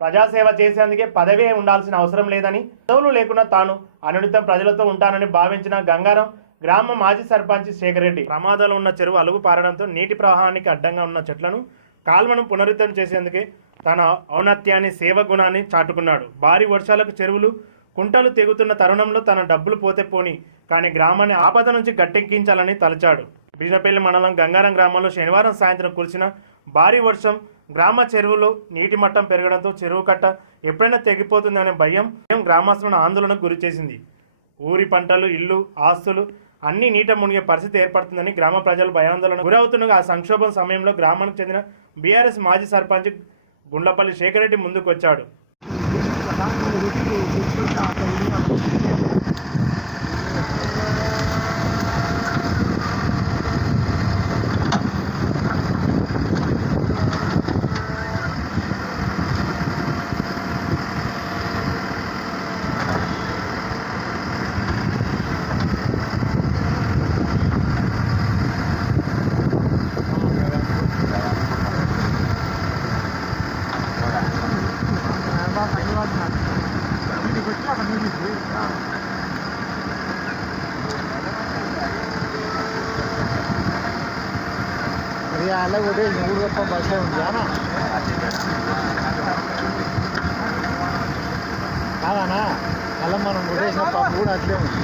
ప్రజాసేవ చేసేందుకే పదవే ఉండాల్సిన అవసరం లేదని పదవులు లేకుండా తాను అనునితం ప్రజలతో ఉంటానని భావించిన గంగారం గ్రామ మాజీ సర్పంచ్ శేఖర్ రెడ్డి ప్రమాదాలు ఉన్న చెరువు అలుగు పారడంతో నీటి ప్రవాహానికి అడ్డంగా ఉన్న చెట్లను కాల్వను పునరుద్ధరణ చేసేందుకే తన ఔన్నత్యాన్ని సేవ గుణాన్ని చాటుకున్నాడు. భారీ వర్షాలకు చెరువులు కుంటలు తెగుతున్న తరుణంలో తన డబ్బులు పోతే పోని కానీ గ్రామాన్ని ఆపద నుంచి గట్టెక్కించాలని తలచాడు. బిజినపల్లి మండలం గంగారం గ్రామంలో శనివారం సాయంత్రం కురిసిన భారీ వర్షం గ్రామ చెరువులో నీటి మట్టం పెరగడంతో చెరువు కట్ట ఎప్పుడైనా తెగిపోతుందనే భయం భయం గ్రామస్తులను ఆందోళనకు గురిచేసింది ఊరి పంటలు ఇల్లు ఆస్తులు అన్ని నీట మునిగే పరిస్థితి ఏర్పడుతుందని గ్రామ ప్రజలు భయాందోళన గురవుతున్న ఆ సంక్షోభం సమయంలో గ్రామానికి చెందిన బీఆర్ఎస్ మాజీ సర్పంచ్ గుండ్లపల్లి శేఖర్ రెడ్డి ముందుకు వచ్చాడు అది అలా కూడా మూడు గొప్ప బస్సు ఉంది అనా కాదనా అలా మనం కొట్టేసిన పప్పు కూడా అట్లే ఉంది